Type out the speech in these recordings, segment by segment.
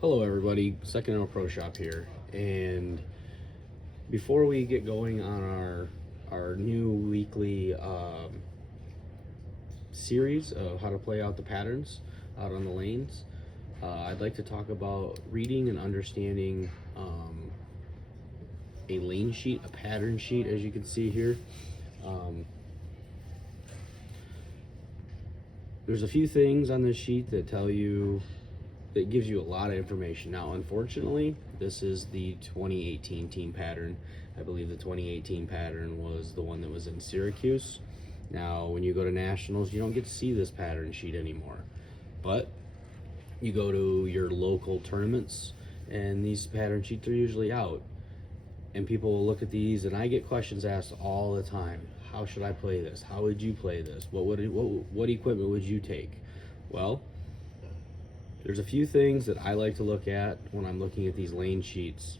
Hello everybody, Second Arrow Pro Shop here, and before we get going on our new weekly series of how to play out the patterns out on the lanes, I'd like to talk about reading and understanding a lane sheet, a pattern sheet, as you can see here. There's a few things on this sheet that gives you a lot of information. Now, unfortunately, this is the 2018 team pattern. I believe the 2018 pattern was the one that was in Syracuse. Now, when you go to nationals, you don't get to see this pattern sheet anymore. But you go to your local tournaments, and these pattern sheets are usually out. And people will look at these, and I get questions asked all the time. How should I play this? How would you play this? What equipment would you take? Well, there's a few things that I like to look at when I'm looking at these lane sheets.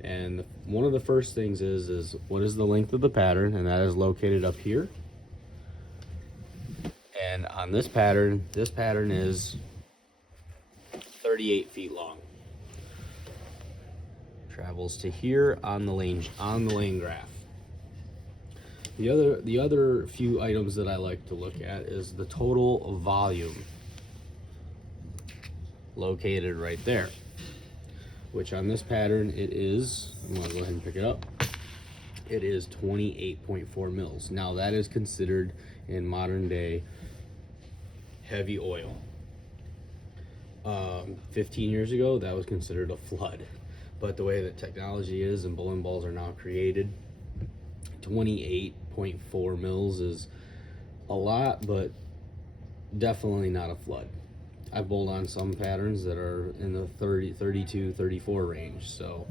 And one of the first things is what is the length of the pattern, and that is located up here. And on this pattern is 38 feet long. Travels to here on the lane graph. The other few items that I like to look at is the total volume, located right there, which on this pattern it is, I'm going to go ahead and pick it up, it is 28.4 mils. Now that is considered in modern day heavy oil. 15 years ago that was considered a flood, but the way that technology is and bowling balls are now created, 28.4 mils is a lot, but definitely not a flood. I've bowled on some patterns that are in the 30, 32, 34 range. So,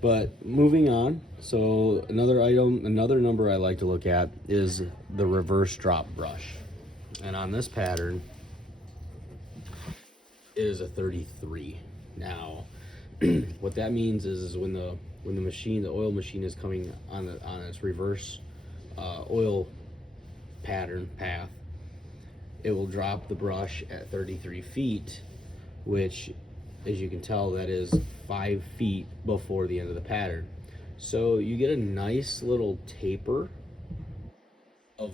but moving on. So another number I like to look at is the reverse drop brush. And on this pattern, it is a 33. Now, what that means is when the oil machine is coming on its reverse oil pattern path, it will drop the brush at 33 feet, which, as you can tell, that is 5 feet before the end of the pattern. So you get a nice little taper of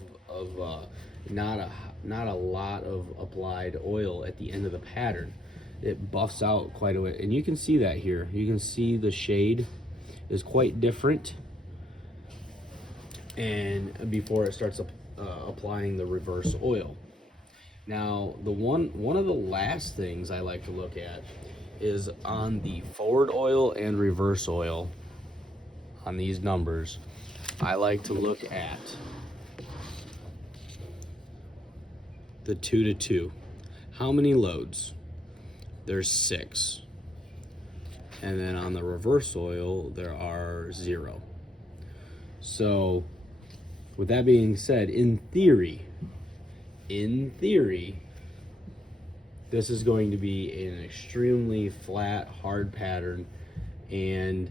not a lot of applied oil at the end of the pattern. It buffs out quite a bit, and you can see that here. You can see the shade is quite different, and before it starts applying the reverse oil. Now, one of the last things I like to look at is on the forward oil and reverse oil on these numbers. I like to look at the 2 to 2. How many loads? There's 6. And then on the reverse oil, there are 0. So, with that being said, in theory, this is going to be an extremely flat, hard pattern, and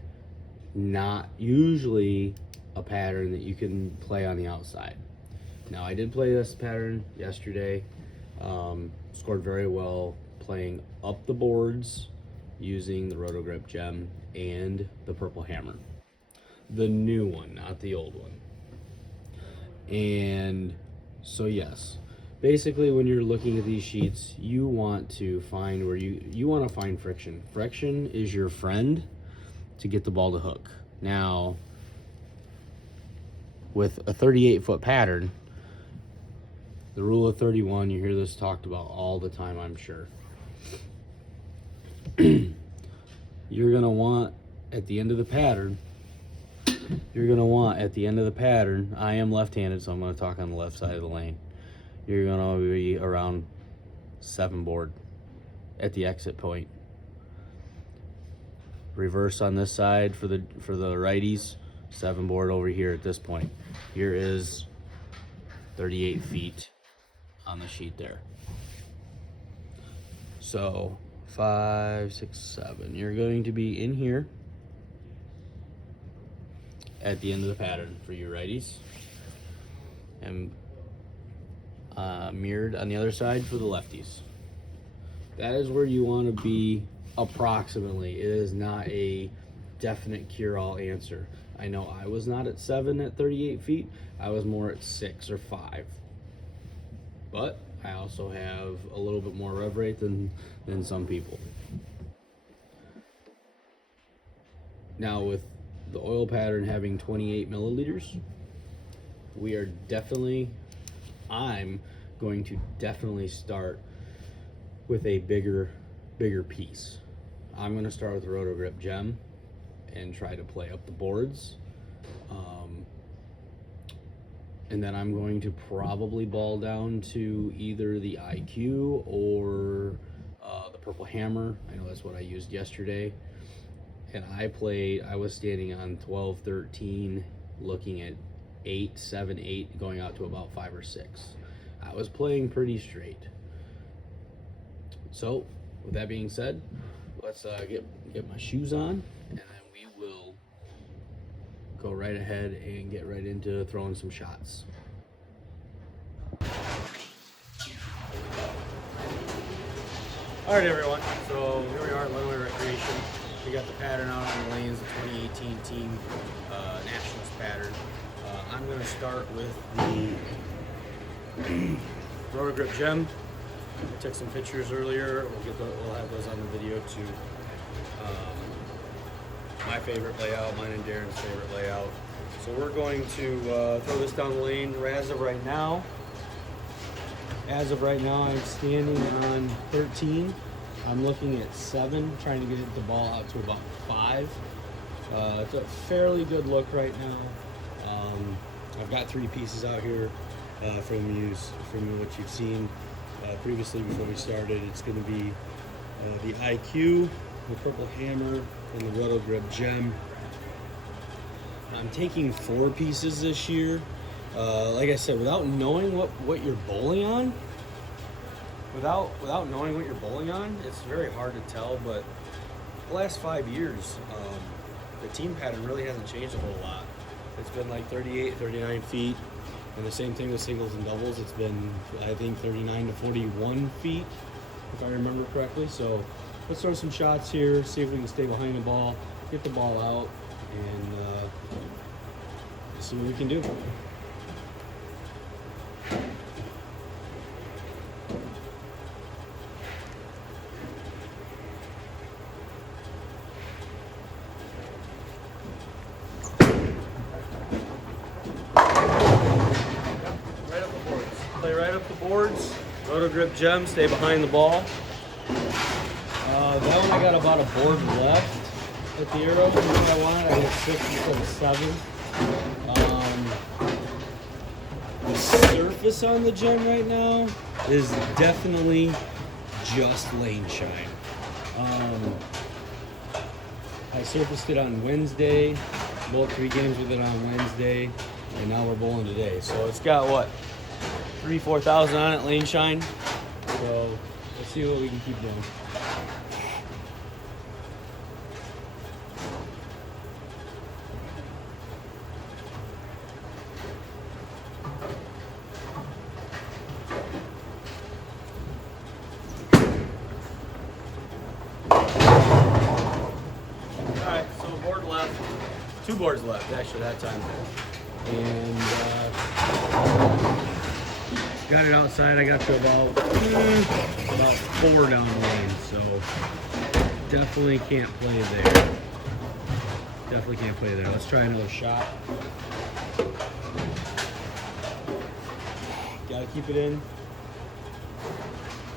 not usually a pattern that you can play on the outside. Now, I did play this pattern yesterday, scored very well playing up the boards using the Roto Grip Gem and the Purple Hammer. The new one, not the old one. And so yes, basically when you're looking at these sheets, you want to find where you want to find friction. Friction is your friend to get the ball to hook. Now, with a 38-foot pattern, the rule of 31, you hear this talked about all the time, I'm sure. You're going to want at the end of the pattern, I am left-handed, so I'm going to talk on the left side of the lane. You're going to be around 7 board at the exit point. Reverse on this side for the righties, 7 board over here at this point. Here is 38 feet on the sheet there. So 5, 6, 7. You're going to be in here at the end of the pattern for your righties, and mirrored on the other side for the lefties. That is where you want to be approximately. It is not a definite cure-all answer. I know I was not at 7 at 38 feet. I was more at 6 or 5. But I also have a little bit more rev rate than some people. Now with the oil pattern having 28 milliliters, I'm going to definitely start with a bigger piece. I'm going to start with Roto Grip Gem and try to play up the boards. And then I'm going to probably ball down to either the IQ or the Purple Hammer. I know that's what I used yesterday. And I was standing on 12, 13, looking at 8, 7, 8, going out to about 5 or 6. I was playing pretty straight. So, with that being said, let's get my shoes on, and then we will go right ahead and get right into throwing some shots. All right, everyone. So here we are at Illinois Recreation. We got the pattern out on the lanes, the 2018 Team Nationals pattern. I'm going to start with the Roto Grip Gem. I took some pictures earlier. We'll have those on the video too. My favorite layout, mine and Darren's favorite layout. So we're going to throw this down the lane. As of right now, I'm standing on 13. I'm looking at 7, trying to get the ball out to about 5. It's a fairly good look right now. I've got 3 pieces out here from what you've seen previously before we started. It's going to be the IQ, the Purple Hammer, and the Roto Grip Gem. I'm taking 4 pieces this year. Like I said, without knowing what you're bowling on, it's very hard to tell. But the last 5 years, the team pattern really hasn't changed a whole lot. It's been like 38, 39 feet. And the same thing with singles and doubles. It's been, I think, 39 to 41 feet, if I remember correctly. So let's throw some shots here, see if we can stay behind the ball, get the ball out, and see what we can do. Play right up the boards. Roto Grip Gem, stay behind the ball. That one I got about a board left at the arrow. You know what I wanted? I got 6 instead of 7. The surface on the Gem right now is definitely just lane shine. I surfaced it on Wednesday, bowled 3 games with it on Wednesday, and now we're bowling today. So it's got what? 3,000-4,000 on it, lane shine. So let's see what we can keep doing. Alright, so board left. 2 boards left actually that time. And got it outside. I got to about 4 down the lane, so definitely can't play there. Let's try another shot. Gotta keep it in.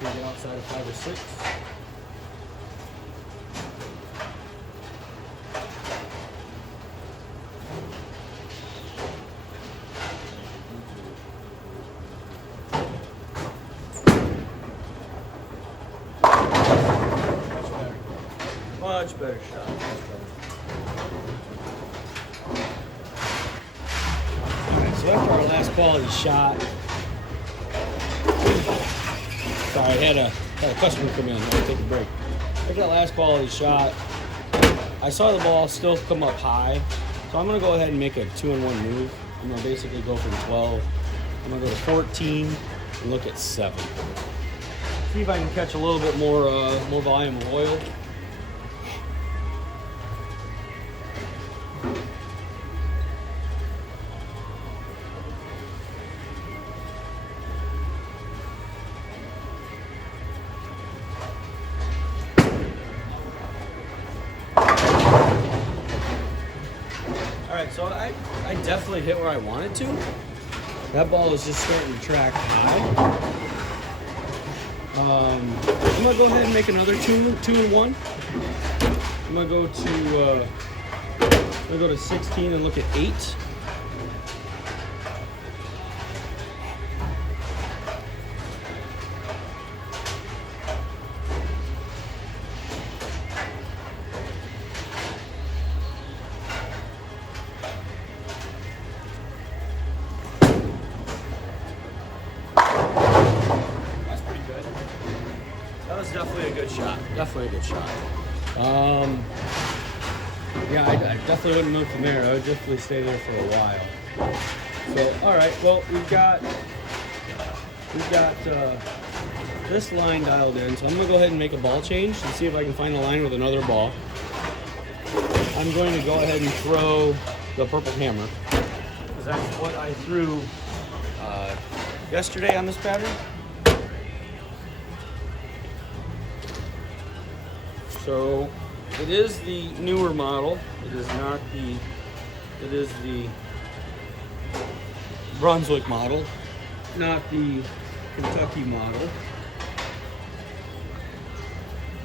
Get it outside of 5 or 6. Much better shot. Alright, so after our last quality shot, sorry, I had a customer come in. I had to take a break. After that last quality shot, I saw the ball still come up high, so I'm going to go ahead and make a 2-in-1 move. I'm going to basically go from 12. I'm going to go to 14 and look at 7. See if I can catch a little bit more volume of oil. All right, so I definitely hit where I wanted to. That ball is just starting to track high. I'm gonna go ahead and make another two and one. I'm gonna go to 16 and look at 8. Definitely a good shot. Definitely a good shot. Yeah, I definitely wouldn't move from there. I would definitely stay there for a while. So, all right. Well, we've got this line dialed in. So I'm gonna go ahead and make a ball change and see if I can find a line with another ball. I'm going to go ahead and throw the purple hammer because that's what I threw yesterday on this pattern. So it is the newer model. It is not the, it is the Brunswick model, not the Kentucky model.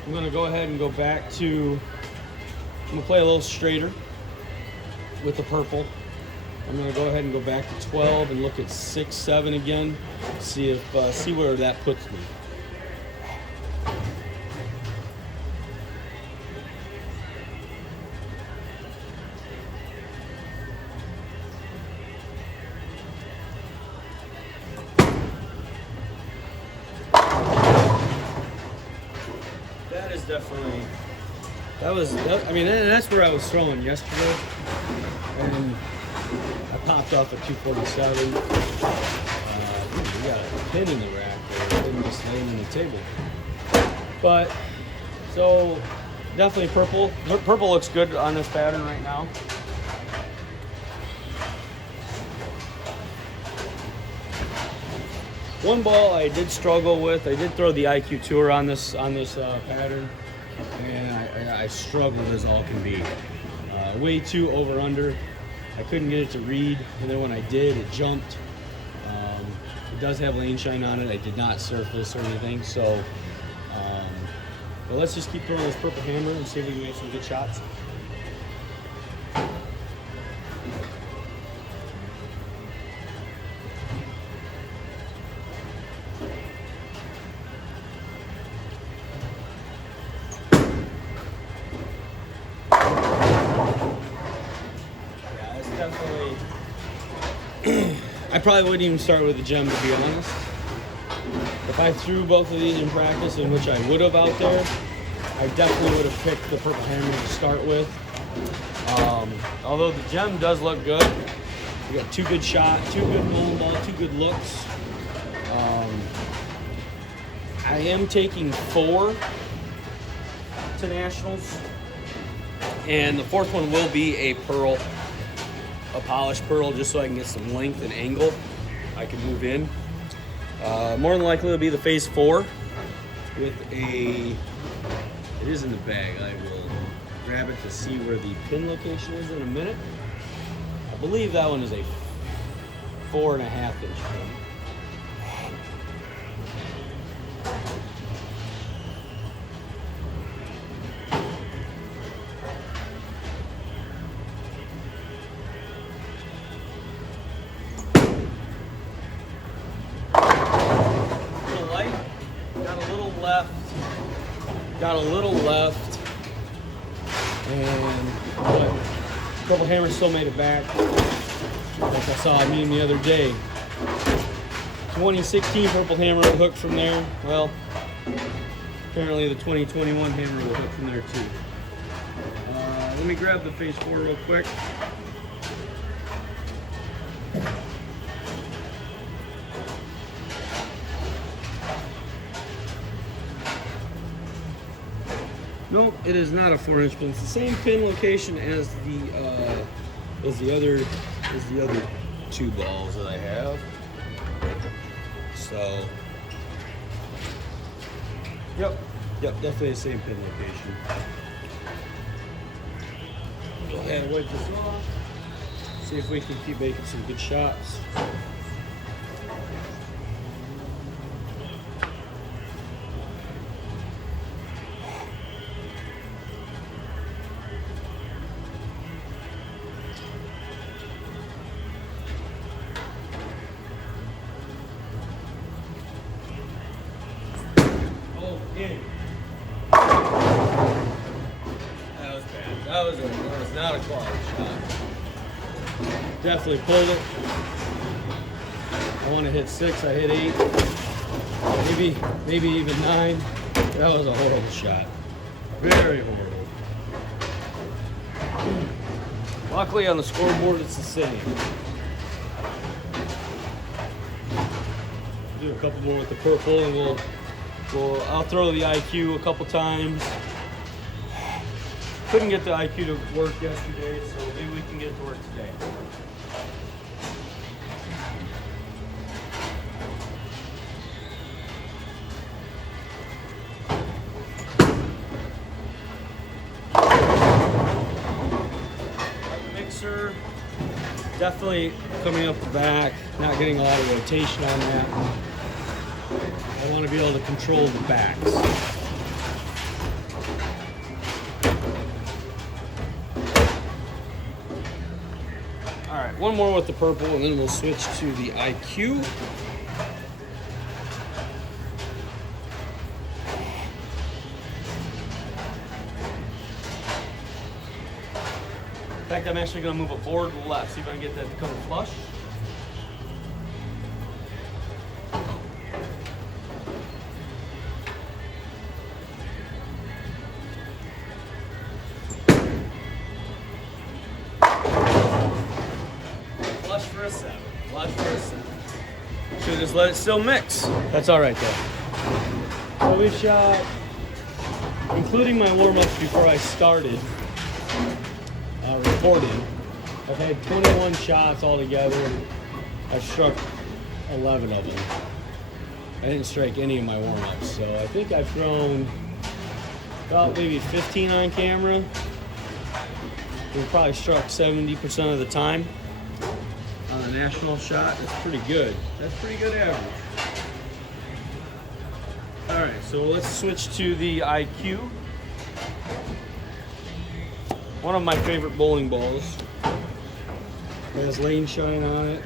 I'm gonna go ahead and go back to, I'm gonna play a little straighter with the purple. I'm gonna go ahead and go back to 12 and look at 6, 7 again, see if, see where that puts me. Definitely, I mean, that's where I was throwing yesterday, and I popped off at 247. We got a pin in the rack there, it didn't just lay in the table. But, so, definitely purple. Purple looks good on this pattern right now. One ball I did struggle with. I did throw the IQ Tour on this pattern, and I struggled as all can be. Way too over under. I couldn't get it to read, and then when I did, it jumped. It does have lane shine on it. I did not surface or anything, so. But let's just keep throwing this purple hammer and see if we can make some good shots. I probably wouldn't even start with the gem, to be honest. If I threw both of these in practice, in which I would have out there, I definitely would have picked the purple hammer to start with. Although the gem does look good. We got 2 good shots, 2 good bowling ball, 2 good looks. I am taking 4 to nationals, and the 4th one will be a pearl. A polished pearl, just so I can get some length and angle I can move in. More than likely it'll be the phase 4 with a, it is in the bag. I will grab it to see where the pin location is in a minute. I believe that one is a 4.5 inch pin. Got a little left, and but purple hammer still made it back. Like I saw a meme the other day. 2016 purple hammer will hook from there. Well, apparently the 2021 hammer will hook from there too. Let me grab the phase 4 real quick. Nope, it is not a 4-inch pin. It's the same pin location as the other two balls that I have. So, yep, definitely the same pin location. Go ahead and wipe this off. See if we can keep making some good shots. That was not a quality shot. Definitely pulled it. I want to hit 6, I hit 8. Maybe even 9. That was a horrible shot. Very horrible. Luckily on the scoreboard it's the same. Do a couple more with the purple and I'll throw the IQ a couple times. Couldn't get the IQ to work yesterday, so maybe we can get it to work today. Mixer, definitely coming up the back, not getting a lot of rotation on that. I want to be able to control the backs. Alright, one more with the purple and then we'll switch to the IQ. In fact, I'm actually going to move a board to the left, see if I can get that to come flush. Should just let it still mix. That's all right though. So we shot, including my warm-ups before I started recording, I've had 21 shots altogether. I've struck 11 of them. I didn't strike any of my warm-ups, so I think I've thrown about maybe 15 on camera. We probably struck 70% of the time. On a national shot, that's pretty good. That's pretty good average. All right, so let's switch to the IQ. One of my favorite bowling balls. It has lane shine on it.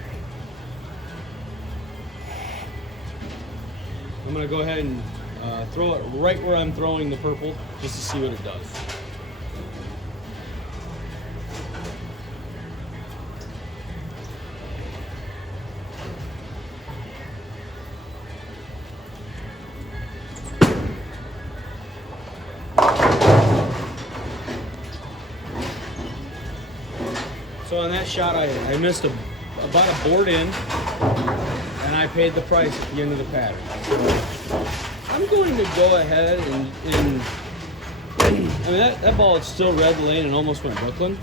I'm gonna go ahead and throw it right where I'm throwing the purple, just to see what it does. So on that shot, I missed about a board in, and I paid the price at the end of the pattern. So I'm going to go ahead and I mean, that ball is still red lane and almost went Brooklyn.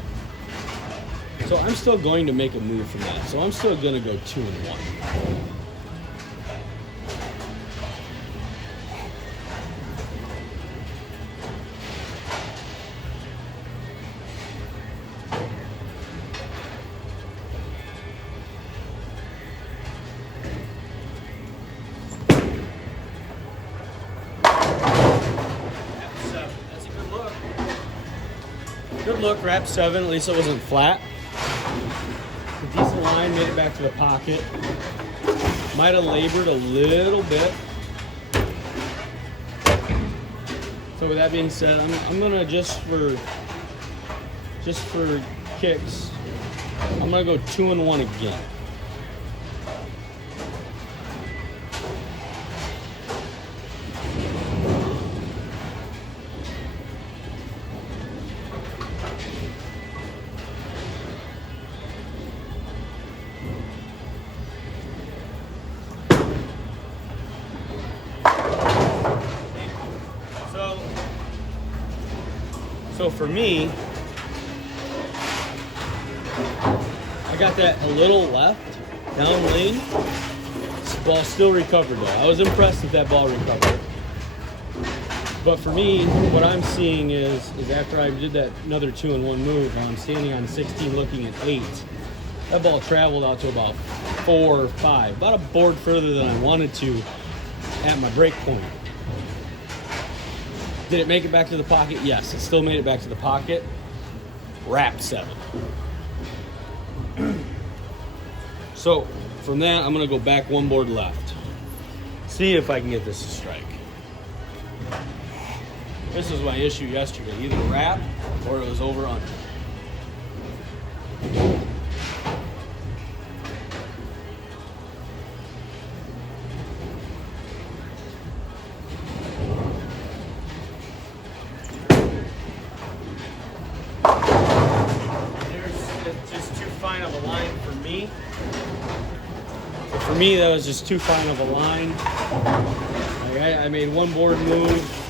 So I'm still going to make a move from that. So I'm still going to go 2-1. Good look, wrap 7, at least it wasn't flat. A decent line, made it back to the pocket. Might have labored a little bit. So with that being said, I'm gonna just for kicks, I'm gonna go 2-1 again. So for me, I got that a little left, down lane. This ball still recovered though. I was impressed that that ball recovered. But for me, what I'm seeing is after I did that another 2-in-1 move, I'm standing on 16 looking at 8. That ball traveled out to about 4 or 5, about a board further than I wanted to at my break point. Did it make it back to the pocket? Yes, it still made it back to the pocket. Wrapped 7. So from that, I'm gonna go back 1 board left. See if I can get this to strike. This was my issue yesterday, either wrap or it was over under. It's just too fine of a line for me. For me, that was just too fine of a line. Like I made 1 board move.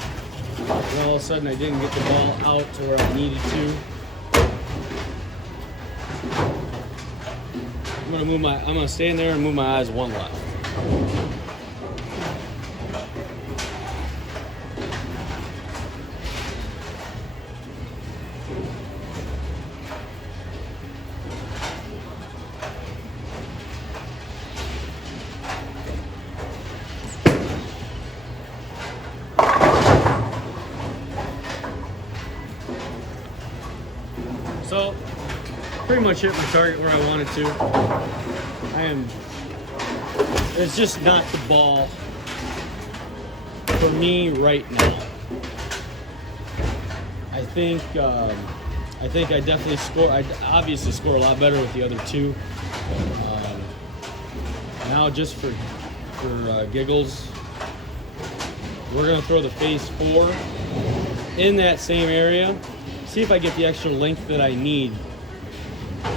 And all of a sudden I didn't get the ball out to where I needed to. I'm gonna stand there and move my eyes 1 left. So, pretty much hit my target where I wanted to. It's just not the ball for me right now. I think I definitely score. I obviously score a lot better with the other 2. Now, just for giggles, we're gonna throw the phase 4 in that same area. See if I get the extra length that I need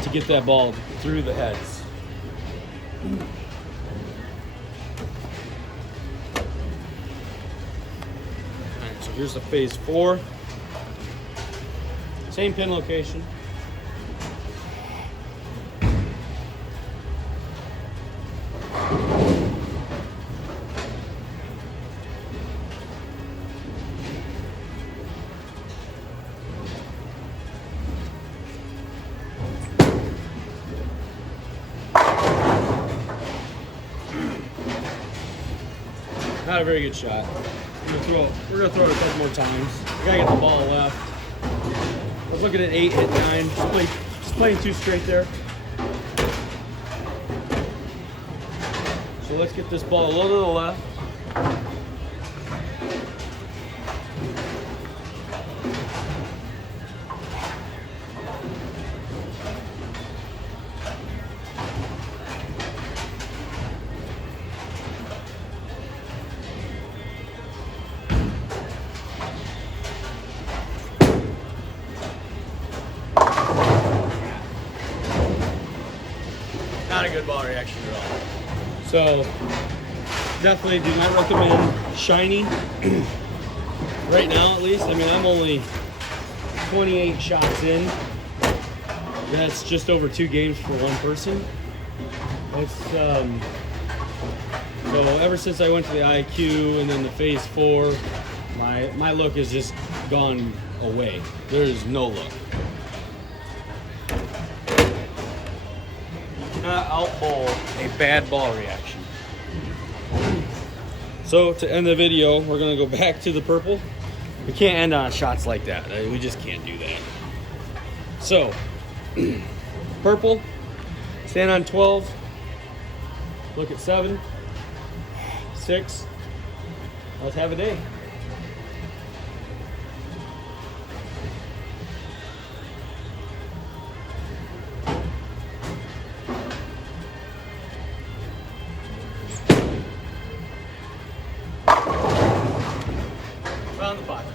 to get that ball through the heads. Alright, so here's the phase 4. Same pin location. Not a very good shot. We're gonna throw it a couple more times. I gotta get the ball left. I was looking at 8, hit 9. Just playing 2 straight there. So let's get this ball a little to the left. Not a good ball reaction at all. So definitely do not recommend shiny right now, at least. I mean, I'm only 28 shots in. That's just over 2 games for 1 person. It's so ever since I went to the IQ and then the phase 4, my look has just gone away. There's no look. Not outbowl a bad ball reaction. So to end the video, we're gonna go back to the purple. We can't end on shots like that. We just can't do that. So purple, stand on 12, look at 7, 6. Let's have a day. Found the pocket.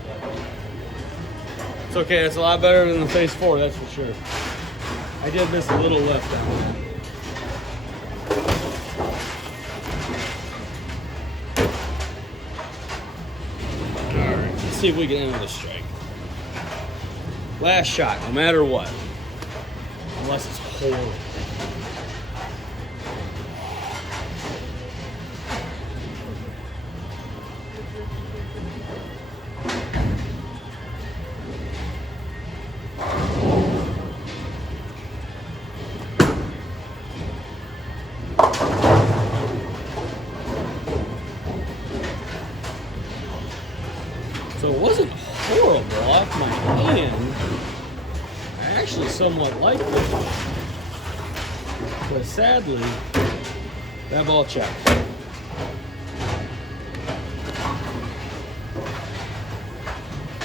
It's okay, it's a lot better than the phase 4, that's for sure. I did miss a little left on that. Alright, let's see if we can end with a strike. Last shot, no matter what. Unless it's horrible. So it wasn't horrible off my hand. I actually somewhat liked it. But sadly, that ball checked.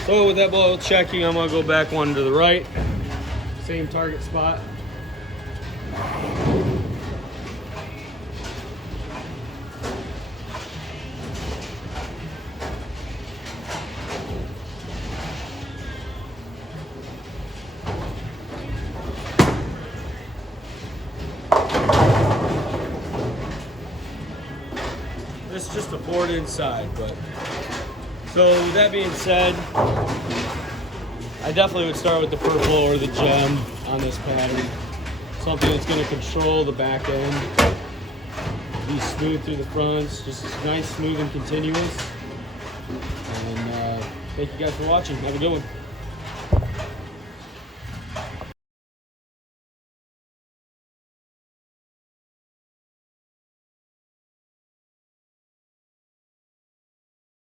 So with that ball checking, I'm gonna go back one to the right. Same target spot. This is just a board inside, but so with that being said, I definitely would start with the purple or the gem on this pattern. Something that's going to control the back end, be smooth through the fronts, just nice, smooth, and continuous. And thank you guys for watching. Have a good one.